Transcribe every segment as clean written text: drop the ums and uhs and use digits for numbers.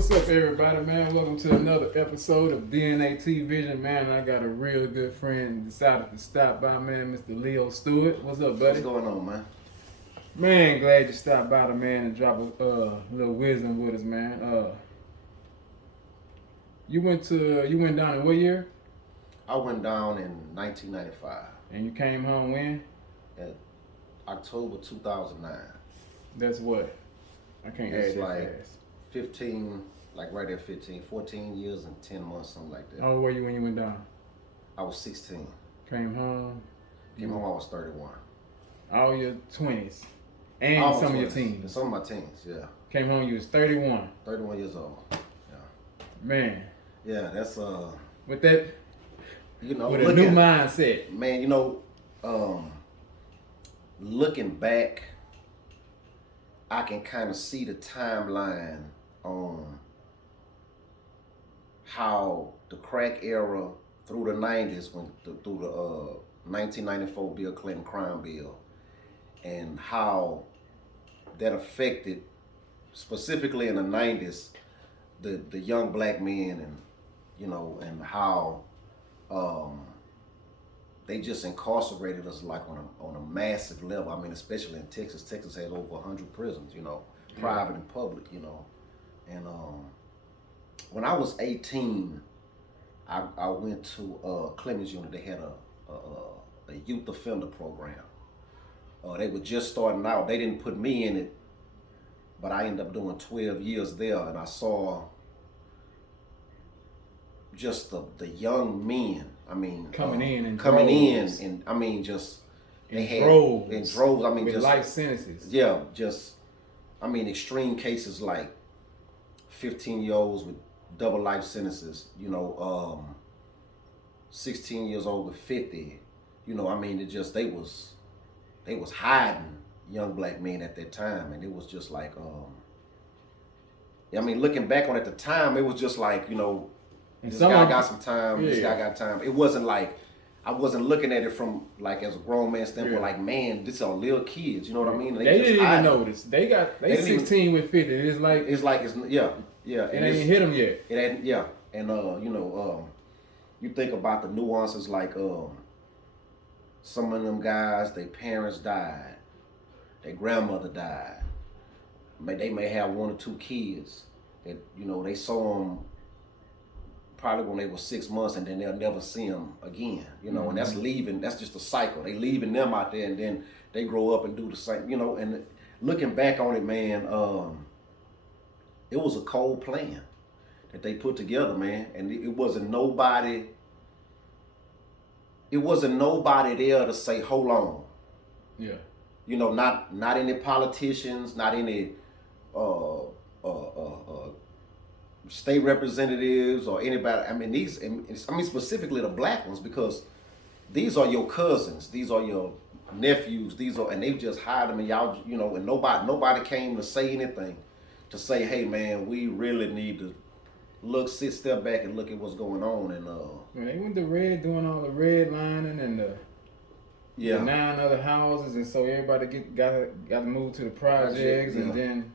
what's up, everybody, man? Welcome to another episode of DNA-TVISION, man. I got a real good friend decided to stop by, man, Mr. Leo Stewart. What's up, buddy? What's going on, man? Man, glad you stopped by, the man, and drop a little wisdom with us, man. You went down in what year? I went down in 1995. And you came home when? In October 2009. That's what? I can't add that like fast. 15, like right at 15, 14 years and 10 months, something like that. How old were you when you went down? I was 16. Came home? Came home, I was 31. All your 20s. And Almost some of 20s. your teens. And some of my teens, yeah. Came home, you was 31. 31 years old. Yeah. Man. Yeah, that's with that, you know, with a new mindset. Man, you know, looking back, I can kind of see the timeline on how the crack era through the 90s, through the 1994 Bill Clinton crime bill, and how that affected, specifically in the 90s, the young black men, and you know, and how they just incarcerated us like on a massive level. I mean, especially in Texas. Texas has over 100 prisons, you know, private and public, you know. And when I was 18, I went to Clemens Unit. They had a youth offender program. They were just starting out. They didn't put me in it, but I ended up doing 12 years there, and I saw just the young men. I mean, coming in, and I mean, just they had droves. in droves. I mean, with just life sentences. Yeah, just I mean, extreme cases like 15-year-olds with double life sentences. You know, 16 years old with 50. You know, I mean, it just they was hiding young black men at that time, and it was just like, I mean, looking back on it at the time, it was just like, you know, this guy got some time, this guy got time. It wasn't like, I wasn't looking at it from like as a grown man standpoint, like, man, this are little kids, you know what I mean? They didn't even notice. They 16 with 50. It's like yeah. It ain't even hit them yet. It ain't, yeah. And you know, you think about the nuances, like some of them guys, their parents died, their grandmother died. They may have one or two kids that, you know, they saw them probably when they were 6 months, and then they'll never see them again, you know. And that's leaving, that's just a cycle. They leaving them out there, and then they grow up and do the same, you know. And looking back on it, man, it was a cold plan that they put together, man. And it wasn't nobody there to say, hold on. Yeah. You know, not any politicians, not any state representatives or anybody. I mean, specifically the black ones, because these are your cousins, these are your nephews, and they just hired them, and y'all, you know, and nobody came to say anything, to say, hey man, we really need to step back and look at what's going on. And when they went to red, doing all the red lining and the 9 other houses, and so everybody got to move to the projects, and then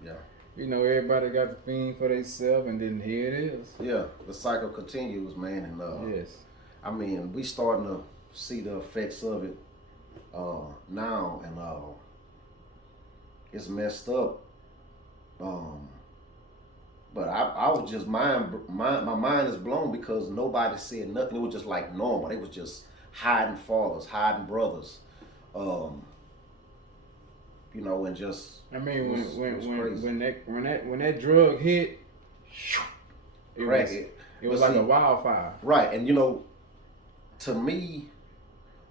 you know, everybody got the fiend for themselves, and then here it is. Yeah, the cycle continues, man. And yes, I mean, we starting to see the effects of it now, and it's messed up. But I was just my mind is blown, because nobody said nothing. It was just like normal. They was just hiding fathers, hiding brothers, you know, and just. I mean, when that drug hit, it was like a wildfire. Right, and you know, to me,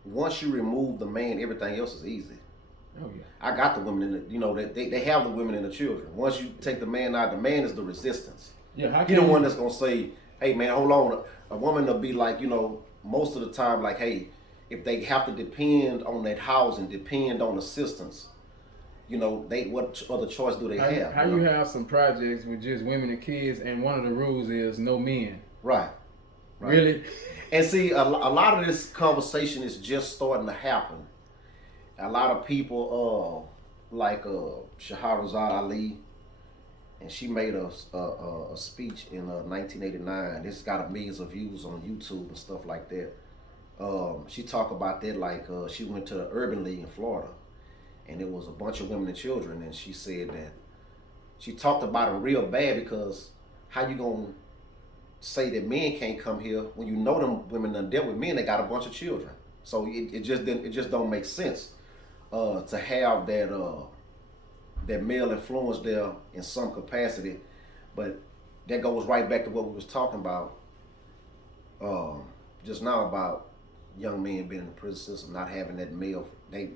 once you remove the man, everything else is easy. Oh yeah. I got the women in the, you know, they have the women and the children. Once you take the man out, the man is the resistance. Yeah, You're the one that's gonna say, hey man, hold on. A woman will be like, you know, most of the time, like, hey, if they have to depend on that housing, depend on assistance, you know, what other choice do they have? How you have some projects with just women and kids, and one of the rules is no men. Right. Really? And see, a lot of this conversation is just starting to happen. A lot of people, like Shahrazad Ali, and she made a speech in 1989. This got millions of views on YouTube and stuff like that. She talked about that like she went to the Urban League in Florida, and it was a bunch of women and children, and she said that she talked about it real bad because how you gonna say that men can't come here when you know them women done dealt with men that got a bunch of children? So it just don't make sense to have that male influence there in some capacity, but that goes right back to what we was talking about just now about young men being in the prison system, not having that male. They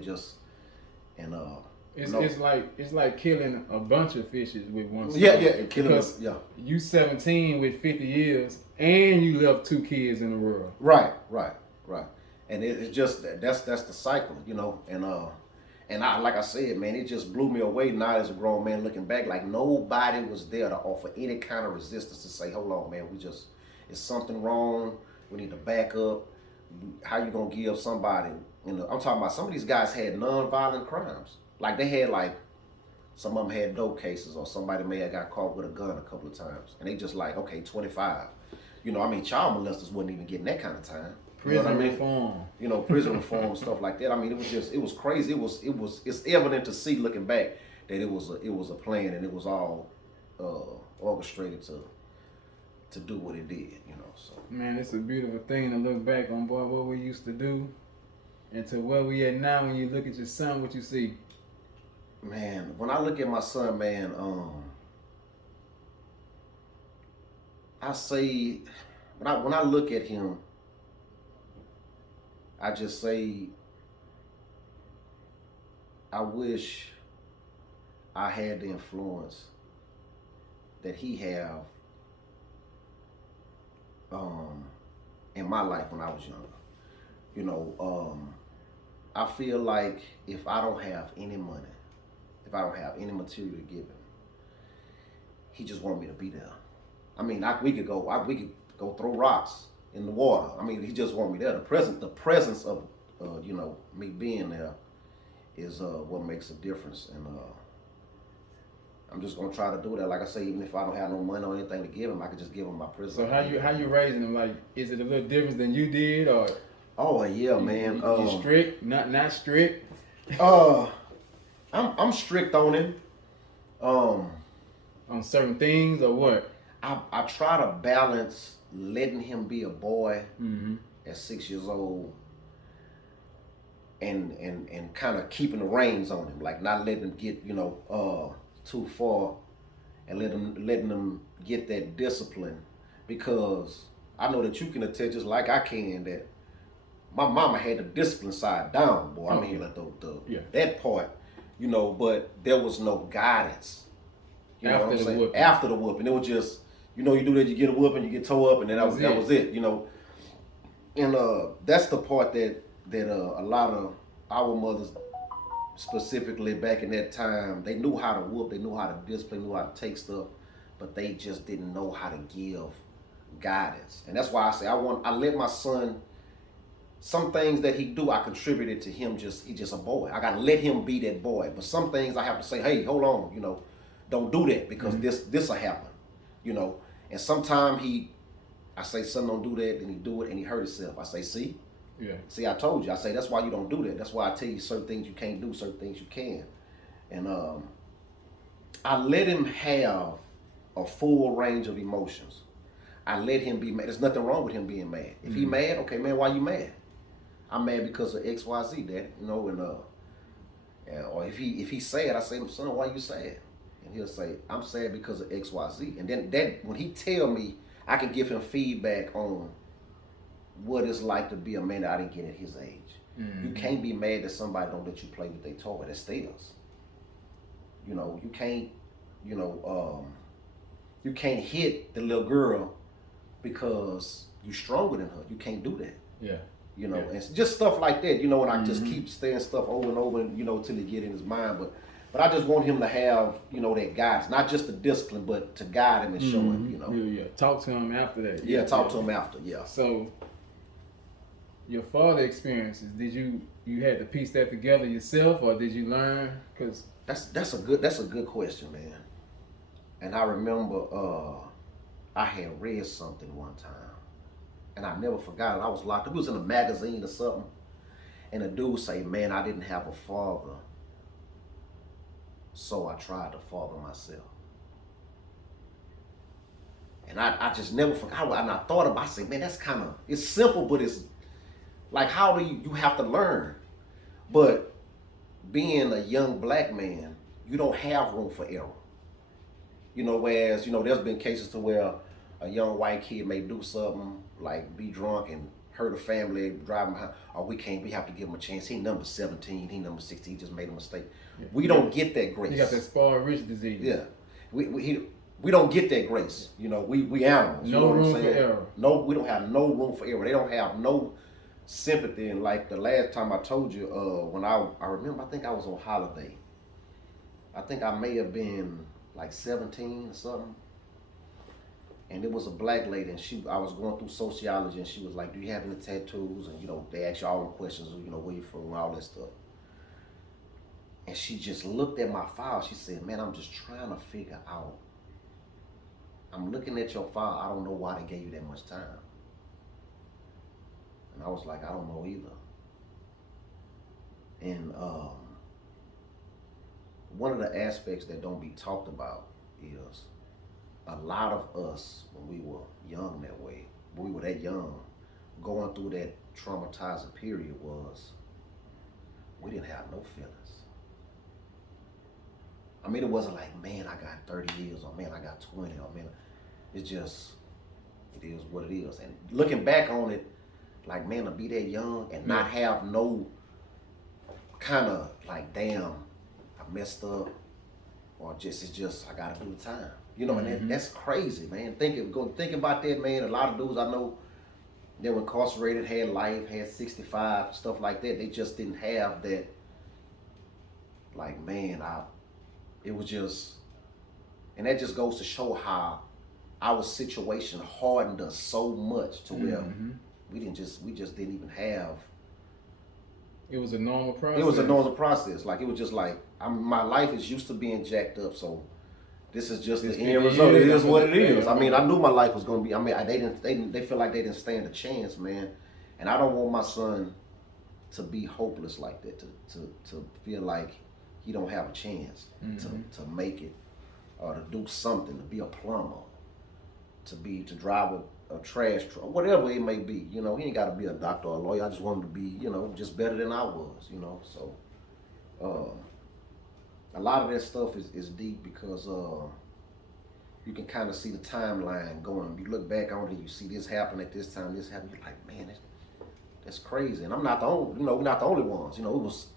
just and it's like killing a bunch of fishes with one stone. Yeah, killing because you 17 with 50 years and you left 2 kids in the world. Right. And it's just that's the cycle, and I, like I said, man, it just blew me away now as a grown man looking back. Like nobody was there to offer any kind of resistance to say, hold on, man, it's something wrong. We need to back up. How you gonna give somebody? I'm talking about some of these guys had non-violent crimes. Like they had some of them had dope cases, or somebody may have got caught with a gun a couple of times, and they just like, okay, 25. Child molesters wasn't even getting that kind of time. Prison reform. Prison reform, stuff like that. I mean, it was crazy. It's evident to see looking back that it was a plan, and it was all orchestrated to do what it did, So man, it's a beautiful thing to look back on, boy, what we used to do and to where we at now. When you look at your son, what you see? Man, when I look at my son, man, I say when I look at him, I just say I wish I had the influence that he have in my life when I was younger. I feel like if I don't have any money, if I don't have any material to give him, he just want me to be there. I mean, we could go throw rocks in the water. I mean, he just want me there. The presence of me being there is what makes a difference, and I'm just gonna try to do that. Like I say, even if I don't have no money or anything to give him, I could just give him my presence. So how you raising him? Like, is it a little different than you did, or? Oh yeah, man. You strict? Not strict? I'm strict on him. On certain things, or what? I try to balance letting him be a boy at 6 years old, and kind of keeping the reins on him, like not letting him get too far, and letting them get that discipline, because I know that you can attest just like I can that my mama had the discipline side down, boy. I mean, like that part, but there was no guidance. After the whooping, it was just you do that, you get a whooping, you get tore up, and then that was it. And that's the part that a lot of our mothers, specifically back in that time, they knew how to whoop, they knew how to discipline, knew how to take stuff, but they just didn't know how to give guidance. And that's why I say I let my son, some things that he do, I contributed to him. He's just a boy. I gotta let him be that boy. But some things I have to say, hey, hold on, don't do that, because this will happen, And sometimes I say, son, don't do that, and he do it, and he hurt himself. I say, see? Yeah. See, I told you. I say, that's why you don't do that. That's why I tell you certain things you can't do, certain things you can. And I let him have a full range of emotions. I let him be mad. There's nothing wrong with him being mad. If he mad, okay, man, why you mad? I'm mad because of X, Y, Z, Dad. Or if he's sad, I say, son, why you sad? And he'll say, I'm sad because of X, Y, Z. And then when he tell me, I can give him feedback on what it's like to be a man that I didn't get at his age. You can't be mad that somebody don't let you play with their toy. That's theirs. You can't, you can't hit the little girl because you're stronger than her. You can't do that. Yeah. And it's just stuff like that, and I just keep saying stuff over and over, till he get in his mind. But I just want him to have, that guidance, not just the discipline, but to guide him and show him, Yeah. Talk to him after that. Yeah, talk to him after, yeah. So, your father experiences, did you had to piece that together yourself, or did you learn? Cause that's a good question, man. And I remember I had read something one time, and I never forgot it. I was locked up. It was in a magazine or something, and a dude say, "Man, I didn't have a father, so I tried to father myself." And I just never forgot. And I thought about it. I said, "Man, that's kind of, it's simple, but it's like, how do you have to learn?" But being a young black man, you don't have room for error. You know, whereas, you know, there's been cases to where a young white kid may do something like be drunk and hurt a family, drive behind, or we have to give him a chance. He number 17, he number 16, he just made a mistake. Yeah. We don't get that grace. He got that spoiled rich disease. Yeah. We don't get that grace. You know, we animals. No you know room for error. No, we don't have no room for error. They don't have no sympathy. And like the last time I told you, when I remember, I think I was on holiday. I think I may have been like 17 or something. And it was a black lady, and I was going through sociology, and she was like, "Do you have any tattoos?" And, you know, they ask you all the questions, you know, where you from, and all that stuff. And she just looked at my file. She said, "Man, I'm just trying to figure out. I'm looking at your file. I don't know why they gave you that much time." And I was like, "I don't know either." And one of the aspects that don't be talked about is a lot of us, when we were young that way, when we were that young, going through that traumatizing period, was we didn't have no feelings. I mean, it wasn't like, "Man, I got 30 years," or "Man, I got 20," or "Man," it's just, it is what it is. And looking back on it, like, man, to be that young and not have no kind of like, "Damn, I messed up," or it's just, I gotta do the time. You know, and that's crazy, man. Think about that, man. A lot of dudes I know, they were incarcerated, had life, had 65, stuff like that. They just didn't have that, like, man, it was just, and that just goes to show how our situation hardened us so much to where we just didn't even have. It was a normal process. It was a normal process. Like, it was just like, my life is used to being jacked up, so this is just the end result. It is what it is. I mean, I knew my life was gonna be. I mean, they feel like they didn't stand a chance, man. And I don't want my son to be hopeless like that. To feel like he don't have a chance to make it, or to do something, to be a plumber, to drive a trash truck, whatever it may be. You know, he ain't got to be a doctor or a lawyer. I just want him to be, you know, just better than I was. You know, so. A lot of that stuff is deep because you can kind of see the timeline going. You look back on it, you see this happen at this time, this happened. You're like, man, that's crazy. And I'm not the only, you know, we're not the only ones. You know, it was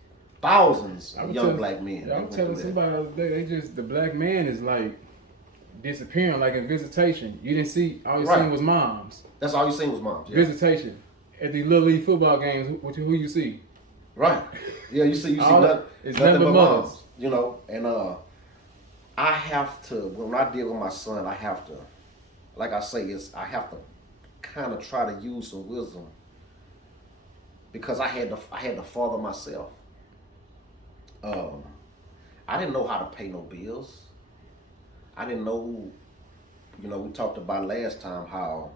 thousands of young black men. I'm telling somebody the other day, the black man is like disappearing, like in Visitation. You didn't see, all you seen was moms. That's all you seen was moms. Yeah. Visitation. At these little league football games, who you see? Right. Yeah, you see nothing but moms. You know, and I have to, when I deal with my son, I have to, like I say, I have to kind of try to use some wisdom, because I had to father myself. I didn't know how to pay no bills. I didn't know, you know, we talked about last time how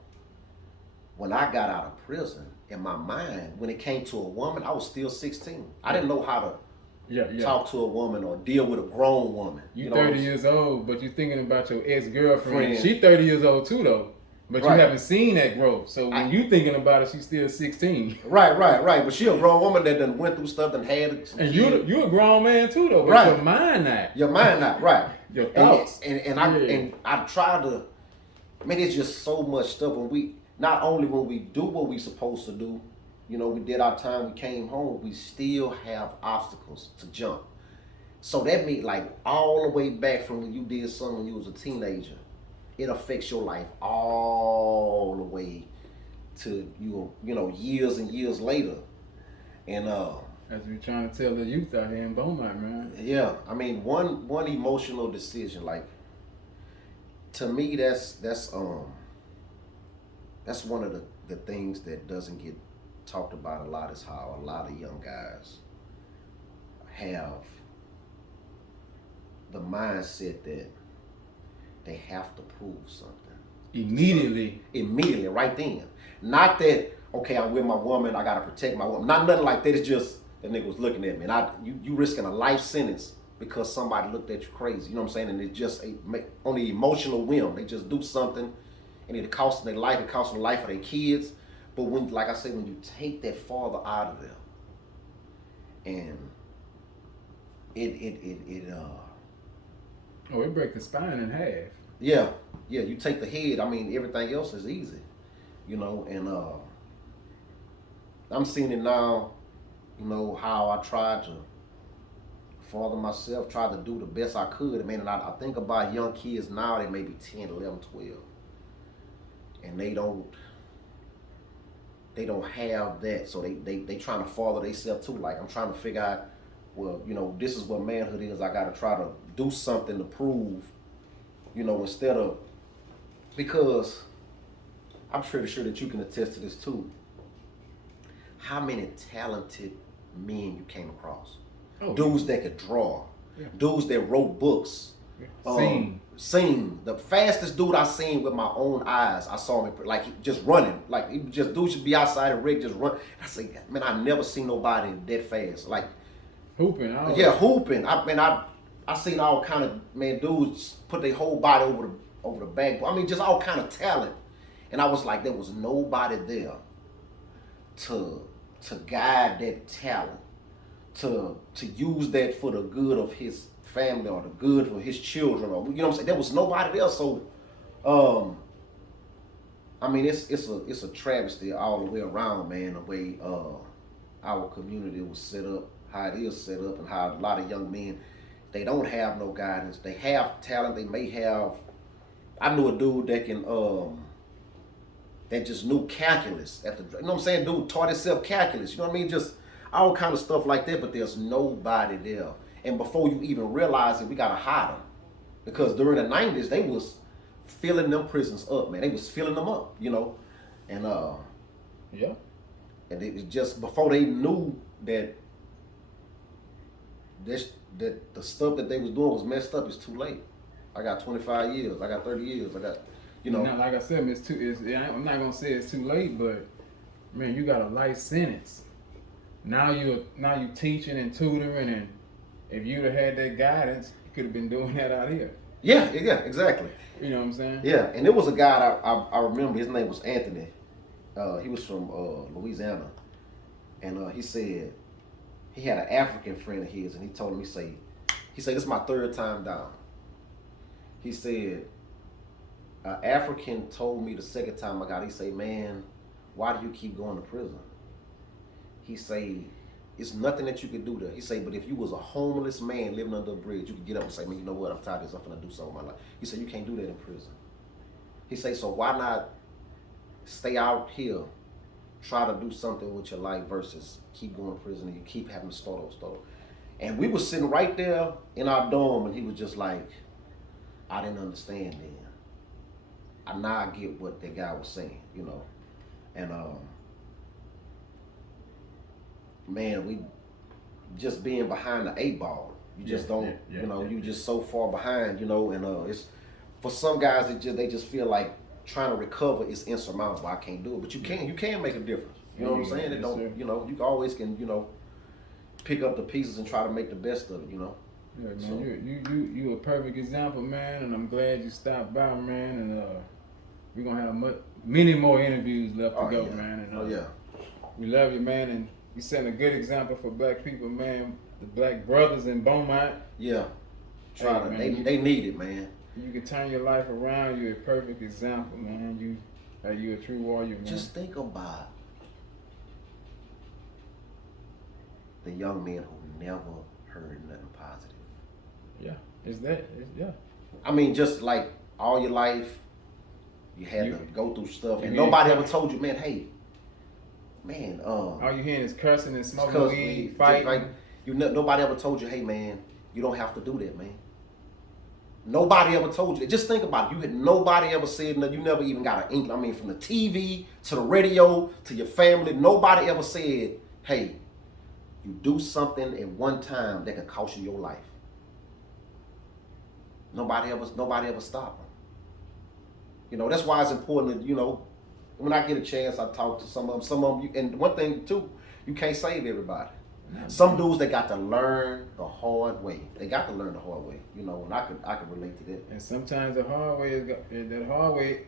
when I got out of prison, in my mind, when it came to a woman, I was still 16. I didn't know how to talk to a woman or deal with a grown woman. You 30 years old, but you're thinking about your ex-girlfriend. She 30 years old too, though. But you haven't seen that growth. So when you thinking about it, she's still 16. Right. But she a grown woman that done went through stuff and had it. And you a grown man too, though. But your mind not. Your mind not, right. Your thoughts. And I try to, man, it's just so much stuff not only when we do what we supposed to do, you know, we did our time, we came home, we still have obstacles to jump. So that means, like, all the way back from when you did something when you was a teenager, it affects your life all the way to you know, years and years later. And as we're trying to tell the youth out here in Beaumont, man. Yeah, I mean, one emotional decision, like, to me, that's one of the things that doesn't get talked about a lot, is how a lot of young guys have the mindset that they have to prove something. Immediately, right then. Not that, okay, I'm with my woman, I gotta protect my woman. Not nothing like that. It's just that nigga was looking at me. And you risking a life sentence because somebody looked at you crazy. You know what I'm saying? And it just on the emotional whim, they just do something and it costs them their life, it costs them the life of their kids. But when, like I said, when you take that father out of them, and it break the spine in half. Yeah, you take the head, I mean, everything else is easy, you know, and I'm seeing it now, you know, how I tried to father myself, tried to do the best I could. Man, and I think about young kids now, they may be 10, 11, 12, and they don't have that, so they trying to father themselves too. Like, I'm trying to figure out, well, you know, this is what manhood is. I got to try to do something to prove, you know, instead of, because I'm pretty sure that you can attest to this too. How many talented men you came across? Dudes that could draw, dudes that wrote books, sing. The fastest dude I seen with my own eyes, I saw him like just running, like he just dude should be outside and Rick just run. I say, man, I never seen nobody that fast, like hooping. Hooping. I seen all kind of dudes put their whole body over the backboard. I mean, just all kind of talent, and I was like, there was nobody there to guide that talent, to use that for the good of his family or the good for his children, or, you know what I'm saying? There was nobody there. So I mean, it's a travesty all the way around, man, the way our community was set up, how it is set up, and how a lot of young men, they don't have no guidance. They have talent. They may have, I knew a dude that can that just knew calculus you know what I'm saying? Dude taught himself calculus, you know what I mean? Just all kind of stuff like that, but there's nobody there. And before you even realize it, we gotta hide them. Because during the 90s, they was filling them prisons up, man. They was filling them up, you know? And and it was just before they knew that that the stuff that they was doing was messed up, it's too late. I got 25 years, I got 30 years, I got, you know. Now, like I said, I'm not gonna say it's too late, but man, you got a life sentence. Now you teaching and tutoring, and if you'd have had that guidance, you could have been doing that out here. Yeah, exactly. You know what I'm saying? Yeah, and there was a guy I remember. His name was Anthony. He was from Louisiana, and he said he had an African friend of his, and he told him, he said, this is my third time down. He said, an African told me the second time I got, he said, man, why do you keep going to prison? He said, it's nothing that you can do there. He said, but if you was a homeless man living under a bridge, you could get up and say, man, you know what, I'm tired of this, I'm gonna do something with my life. He said, you can't do that in prison. He said, so why not stay out here, try to do something with your life versus keep going to prison and you keep having to start over. And we were sitting right there in our dorm, and he was just like, I didn't understand then. Now I get what that guy was saying, you know. And man, we just being behind the 8 ball. You just don't, you know, you just so far behind, you know, and it's for some guys they just feel like trying to recover is insurmountable. I can't do it. But you can make a difference. You know what I'm saying? It don't, you know, you always can, you know, pick up the pieces and try to make the best of it, you know. Yeah, man, so, you a perfect example, man, and I'm glad you stopped by, man, and we're gonna have many more interviews left to go, man. And we love you, man, and you setting a good example for black people, man. The black brothers in Beaumont. Yeah. They need it, man. You can turn your life around. You're a perfect example, man. You a true warrior, man. Just think about the young men who never heard nothing positive. Yeah. I mean, just like all your life, you had to go through stuff, and nobody ever told you, man, hey, man, all you hearing is cussing and smoking weed, fighting. Like, nobody ever told you, hey, man, you don't have to do that, man. Nobody ever told you. Just think about it. Nobody ever said that. You never even got an inkling. I mean, from the TV to the radio to your family, nobody ever said, hey, you do something at one time that could cost you your life. Nobody ever stopped them. You know, that's why it's important that, you know, when I get a chance, I talk to some of them. Some of them, and one thing too, you can't save everybody. Some dudes, they got to learn the hard way. They got to learn the hard way, you know, and I can relate to that. And sometimes the hard way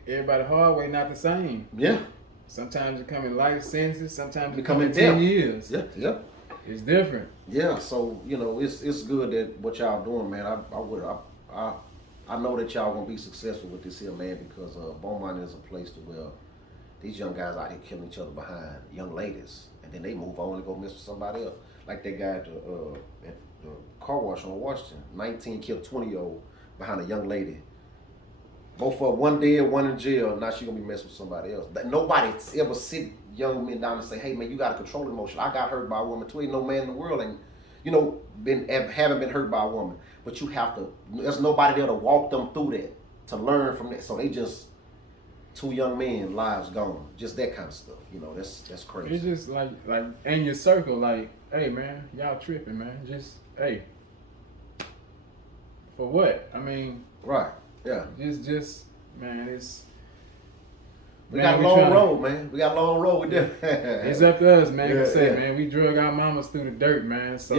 everybody hard way not the same. Yeah. Sometimes it come in life sentences, sometimes it come in 10 years. Yeah, yeah. It's different. Yeah, so, you know, it's good that what y'all doing, man. I know that y'all gonna be successful with this here, man, because Beaumont is a place to where these young guys out here killing each other behind young ladies, and then they move on and go mess with somebody else. Like that guy at the car wash on Washington, 19 killed a 20-year-old behind a young lady. Both of one dead, one in jail. Now she gonna be messing with somebody else. Nobody ever sit young men down and say, "Hey man, you gotta control emotion. I got hurt by a woman too. Ain't no man in the world ain't, you know, haven't been hurt by a woman. But you have to. There's nobody there to walk them through that, to learn from that. So they just two young men, lives gone. Just that kind of stuff. You know, that's crazy. It's just like in your circle, like, hey man, y'all tripping, man. Just hey, for what? I mean, right. Yeah. Just man, it's we got a long road, man. We got a long road with them. It's up to us, man. Man, we drug our mamas through the dirt, man. So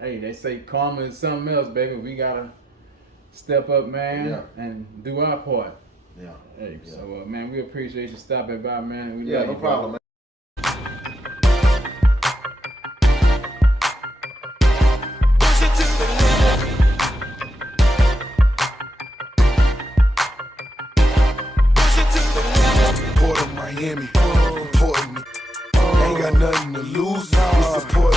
hey, they say karma is something else, baby. We gotta step up, man, and do our part. Yeah. Hey, so man, we appreciate you stopping by, man. We no problem, man. Miami, important. Ain't got nothing to lose. We support